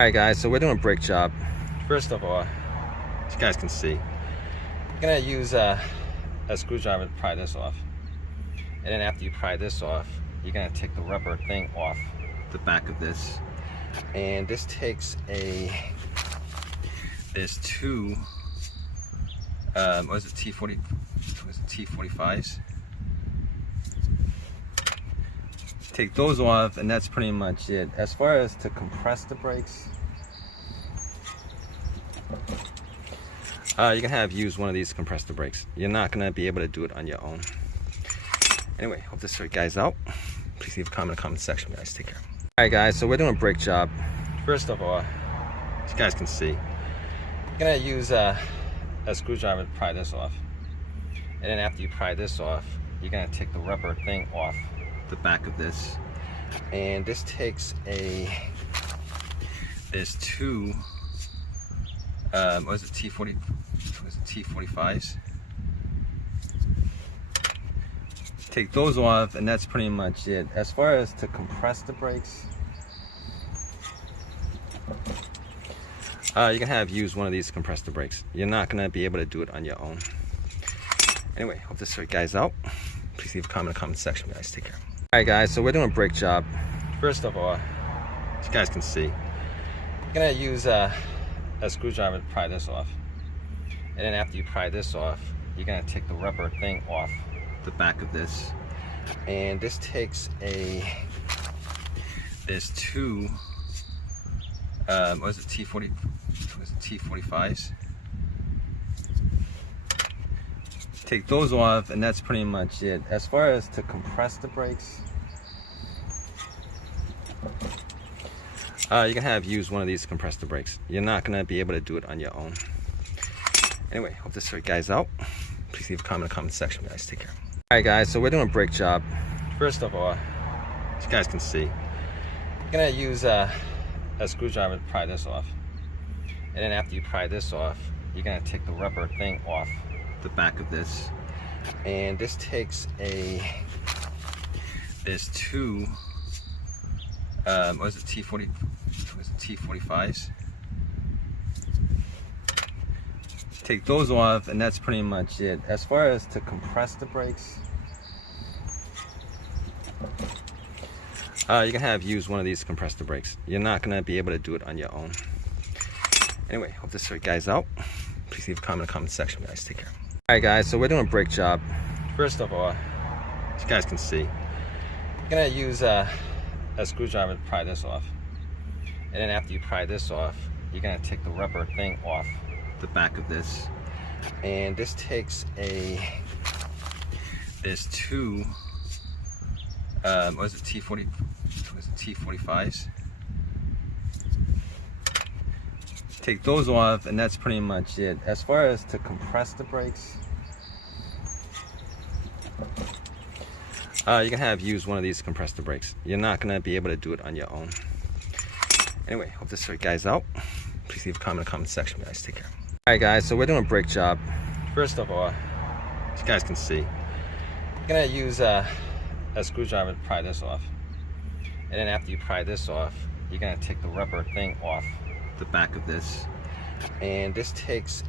Alright guys, so we're doing a brake job. First of all, as you guys can see, you're gonna use a screwdriver to pry this off. And then after you pry this off, you're gonna take the rubber thing off the back of this. And this takes there's two, what is it, T45s? Take those off, and that's pretty much it. As far as to compress the brakes, you can use one of these compressor brakes. You're not gonna be able to do it on your own. Anyway, hope this worked guys out. Please leave a comment in the comment section, guys. Take care. Alright guys, so we're doing a brake job. First of all, as you guys can see, you're gonna use a screwdriver to pry this off. And then after you pry this off, you're gonna take the rubber thing off the back of this. And this takes there's two, what is it, T45s? Take those off, and that's pretty much it. As far as to compress the brakes, you can use one of these compressor brakes. You're not gonna be able to do it on your own. Anyway, hope this worked guys out. Please leave a comment in the comment section, guys. Take care. Alright guys, so we're doing a brake job. First of all, as you guys can see, you're gonna use a screwdriver to pry this off. And then after you pry this off, you're gonna take the rubber thing off the back of this. And this takes there's two, what is it, T45s? Take those off, and that's pretty much it. As far as to compress the brakes, you can use one of these compressor brakes. You're not gonna be able to do it on your own. Anyway, hope this worked guys out. Please leave a comment in the comment section, guys. Take care. Alright guys, so we're doing a brake job. First of all, as you guys can see, you're gonna use a screwdriver to pry this off. And then after you pry this off, you're gonna take the rubber thing off the back of this. And this takes there's two, what is it, T45s? Take those off, and that's pretty much it. As far as to compress the brakes, you can use one of these compressor brakes. You're not gonna be able to do it on your own. Anyway, hope this worked guys out. Please leave a comment in the comment section, guys. Take care. Alright guys, so we're doing a brake job. First of all, as you guys can see, you're gonna use a screwdriver to pry this off. And then after you pry this off, you're gonna take the rubber thing off the back of this. And this takes there's two, what is it, T45s? Take those off, and that's pretty much it. As far as to compress the brakes, you can use one of these compressor brakes. You're not gonna be able to do it on your own. Anyway, hope this worked guys out. Please leave a comment in the comment section, guys. Take care. Alright guys, so we're doing a brake job. First of all, as you guys can see, you're gonna use a screwdriver to pry this off. And then after you pry this off, you're gonna take the rubber thing off the back of this. And this takes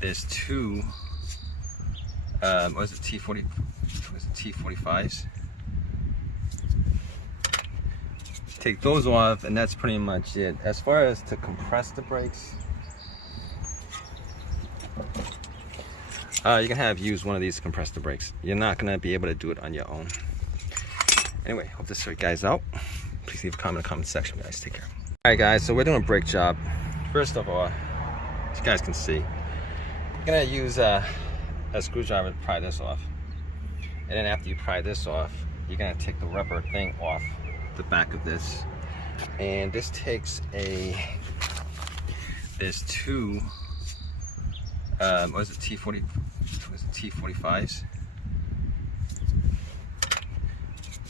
there's two, what is it, T45s? Take those off, and that's pretty much it. As far as to compress the brakes, you can use one of these compressor brakes. You're not gonna be able to do it on your own. Anyway, hope this worked guys out. Please leave a comment in the comment section, guys. Take care. Alright guys, so we're doing a brake job. First of all, as you guys can see, you're gonna use a screwdriver to pry this off. And then after you pry this off, you're gonna take the rubber thing off the back of this. And this takes there's two, what is it, T45s?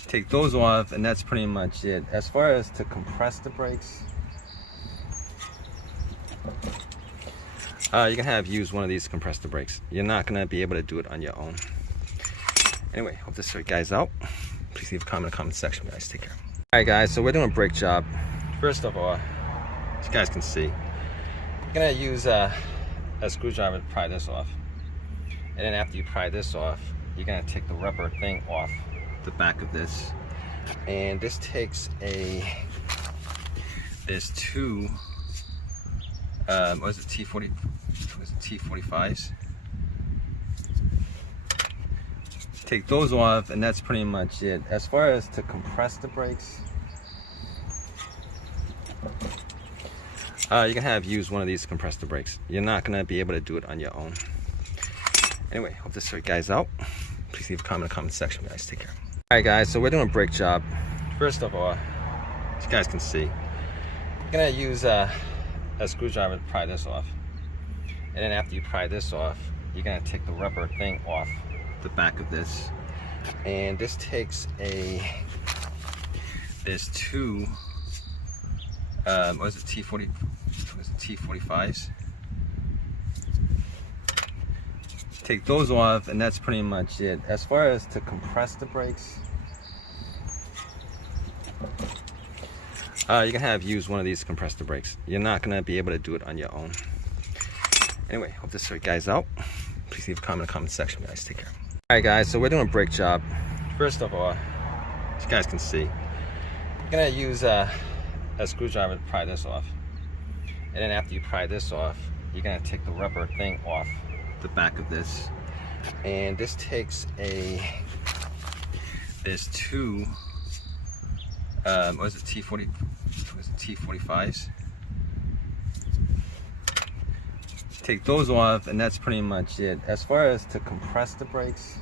Take those off, and that's pretty much it. As far as to compress the brakes, you can use one of these compressor brakes. You're not gonna be able to do it on your own. Anyway, hope this worked guys out. Please leave a comment in the comment section, guys. Take care. Alright guys, so we're doing a brake job. First of all, as you guys can see, you're gonna use a screwdriver to pry this off. And then after you pry this off, you're gonna take the rubber thing off the back of this. And this takes there's two, what is it, T45s? Take those off, and that's pretty much it. As far as to compress the brakes, you can use one of these to compress the brakes. You're not gonna be able to do it on your own. Anyway, hope this worked guys out. Please leave a comment in the comment section, guys. Take care. Alright guys, so we're doing a brake job. First of all, as you guys can see, you're gonna use a screwdriver to pry this off. And then after you pry this off, you're gonna take the rubber thing off the back of this. And this takes there's two, what is it, T45s? Take those off, and that's pretty much it. As far as to compress the brakes, you can use one of these to compress the brakes. You're not gonna be able to do it on your own. Anyway, hope this worked guys out. Please leave a comment in the comment section, guys. Take care. Alright guys, so we're doing a brake job. First of all, as you guys can see, you're gonna use a screwdriver to pry this off. And then after you pry this off, you're gonna take the rubber thing off the back of this. And this takes there's two, what is it, T45s? Take those off, and that's pretty much it. As far as to compress the brakes,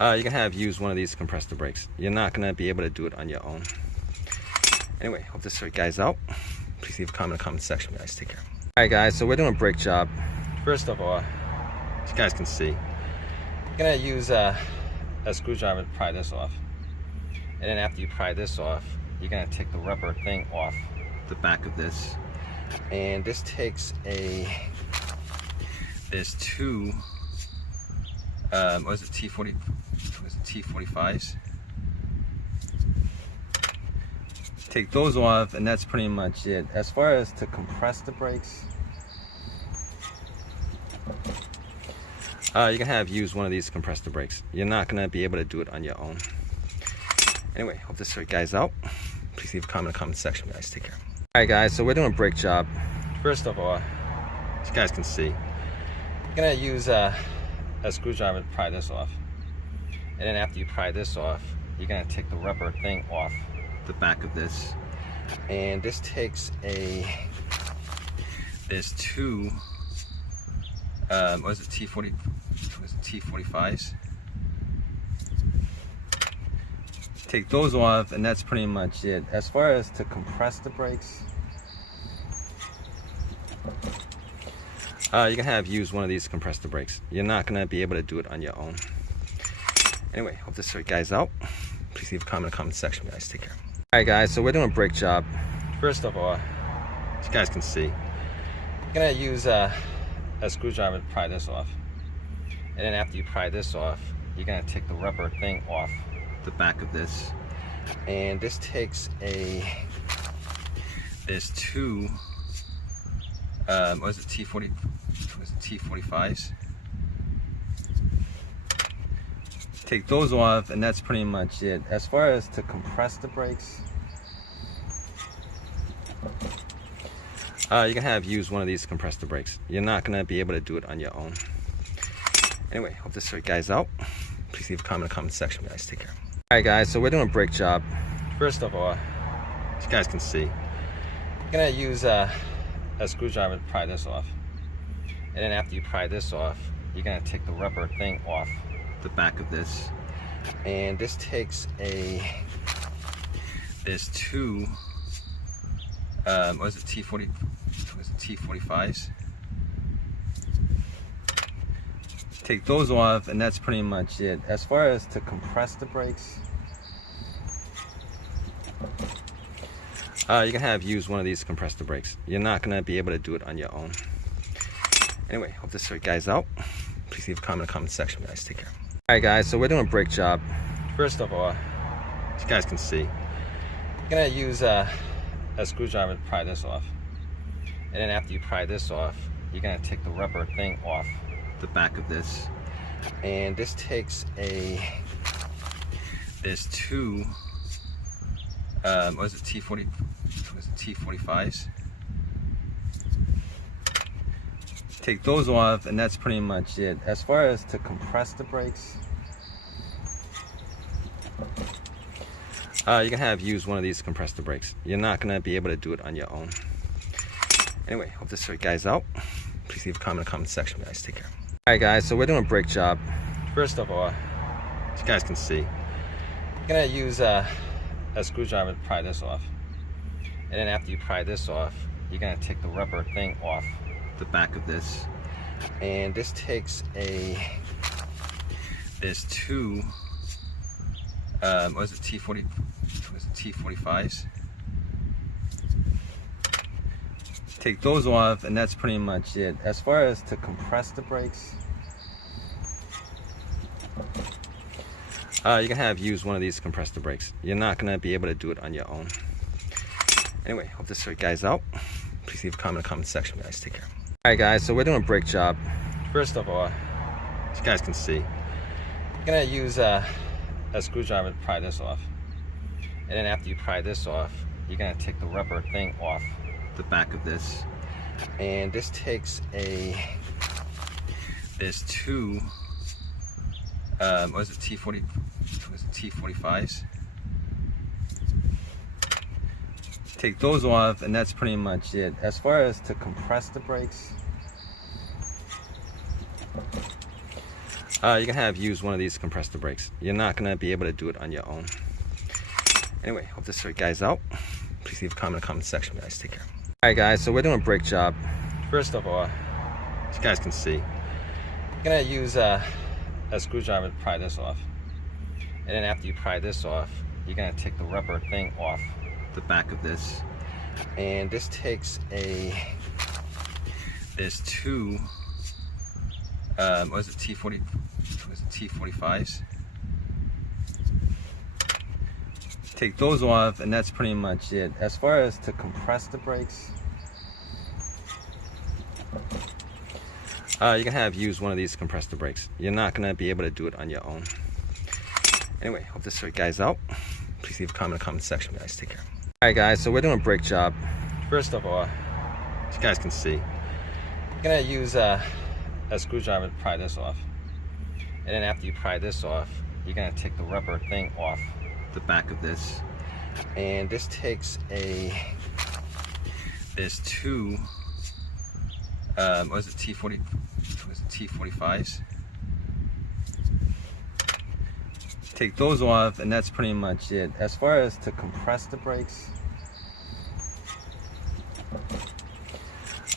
you can use one of these to compress the brakes. You're not gonna be able to do it on your own. Anyway, hope this worked guys out. Please leave a comment in the comment section, guys. Take care. Alright guys, so we're doing a brake job. First of all, as you guys can see, you're gonna use a screwdriver to pry this off. And then after you pry this off, you're gonna take the rubber thing off the back of this. And this takes there's two, what is it, T45s? Take those off, and that's pretty much it. As far as to compress the brakes, you can use one of these to compress the brakes. You're not gonna be able to do it on your own. Anyway, hope this worked guys out. Please leave a comment in the comment section, guys. Take care. Alright guys, so we're doing a brake job. First of all, as you guys can see, you're gonna use a screwdriver to pry this off. And then after you pry this off, you're gonna take the rubber thing off the back of this. And this takes there's two, what is it, T45s? Take those off, and that's pretty much it. As far as to compress the brakes, you can use one of these to compress the brakes. You're not gonna be able to do it on your own. Anyway, hope this worked guys out. Please leave a comment in the comment section, guys. Take care. Alright guys, so we're doing a brake job. First of all, as you guys can see, you're gonna use a screwdriver to pry this off. And then after you pry this off, you're gonna take the rubber thing off the back of this. And this takes there's two, what is it, T45s? Take those off, and that's pretty much it. As far as to compress the brakes, you can use one of these to compress the brakes. You're not gonna be able to do it on your own. Anyway, hope this worked guys out. Please leave a comment in the comment section, guys. Take care. Alright guys, so we're doing a brake job. First of all, as you guys can see, you're gonna use a screwdriver to pry this off. And then after you pry this off, you're gonna take the rubber thing off the back of this. And this takes there's two, what is it, T45s? Take those off, and that's pretty much it. As far as to compress the brakes, you can use one of these to compress the brakes. You're not gonna be able to do it on your own. Anyway, hope this worked guys out. Please leave a comment in the comment section, guys. Take care. Alright guys, so we're doing a brake job. First of all, as you guys guys can see, you're gonna use a screwdriver to pry this off. And then after you pry this off, you're gonna take the rubber thing off the back of this. And this takes there's two, what is it, T45s? Take those off, and that's pretty much it. As far as to compress the brakes, you can use one of these to compress the brakes. You're not gonna be able to do it on your own. Anyway, hope this worked guys out. Please leave a comment in the comment section, guys. Take care. Alright guys, so we're doing a brake job. First of all, as you guys can see, you're gonna use a screwdriver to pry this off. And then after you pry this off, you're gonna take the rubber thing off the back of this. And this takes there's two, what is it, T45s? Take those off, and that's pretty much it. As far as to compress the brakes, you can use one of these to compress the brakes. You're not gonna be able to do it on your own. Anyway, hope this worked guys out. Please leave a comment in the comment section, guys. Take care. Alright guys, so we're doing a brake job. First of all, as you guys can see, you're gonna use a screwdriver to pry this off. And then after you pry this off, you're gonna take the rubber thing off the back of this. And this takes there's two, what is it, T45s? Take those off, and that's pretty much it. As far as to compress the brakes, you can use one of these to compress the brakes. You're not gonna be able to do it on your own. Anyway, hope this worked guys out. Please leave a comment in the comment section, guys. Take care. Alright guys, so we're doing a brake job. First of all, as you guys can see, you're gonna use a screwdriver to pry this off. And then after you pry this off, you're gonna take the rubber thing off the back of this. And this takes there's two, what is it, T45s? Take those off, and that's pretty much it. As far as to compress the brakes, you can use one of these to compress the brakes. You're not gonna be able to do it on your own. Anyway, hope this worked guys out. Please leave a comment in the comment section, guys. Take care. Alright guys, so we're doing a brake job. First of all, as you guys can see, you're gonna use a screwdriver to pry this off. And then after you pry this off, you're gonna take the rubber thing off the back of this. And this takes there's two, what is it, T45s? Take those off, and that's pretty much it. As far as to compress the brakes,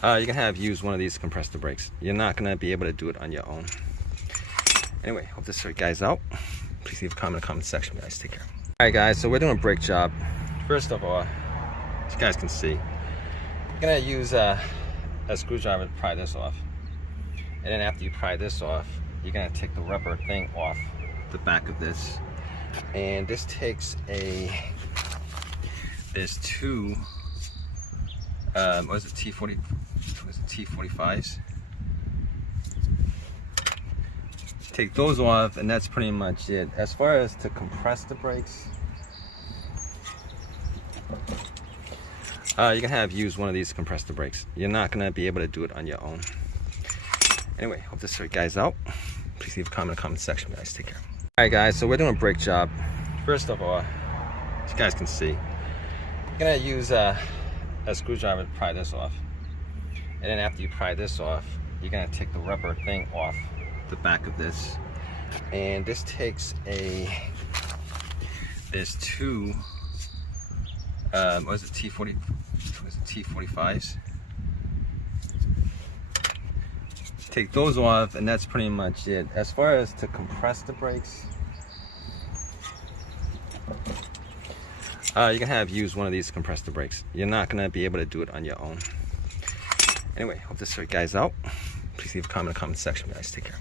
you can use one of these to compress the brakes. You're not gonna be able to do it on your own. Anyway, hope this worked guys out. Please leave a comment in the comment section, guys. Take care. Alright guys, so we're doing a brake job. First of all, as you guys can see, you're gonna use a screwdriver to pry this off. And then after you pry this off, you're gonna take the rubber thing off the back of this. And this takes there's two, what is it, T45s? Take those off, and that's pretty much it. As far as to compress the brakes, you can use one of these to compress the brakes. You're not gonna be able to do it on your own. Anyway, hope this worked guys out. Please leave a comment in the comment section, guys. Take care. Alright guys, so we're doing a brake job. First of all, as you guys can see, you're gonna use a screwdriver to pry this off. And then after you pry this off, you're gonna take the rubber thing off the back of this. And this takes there's two, what is it, T45s? Take those off, and that's pretty much it. As far as to compress the brakes, you can use one of these to compress the brakes. You're not gonna be able to do it on your own. Anyway, hope this worked guys out. Please leave a comment in the comment section, guys. Take care.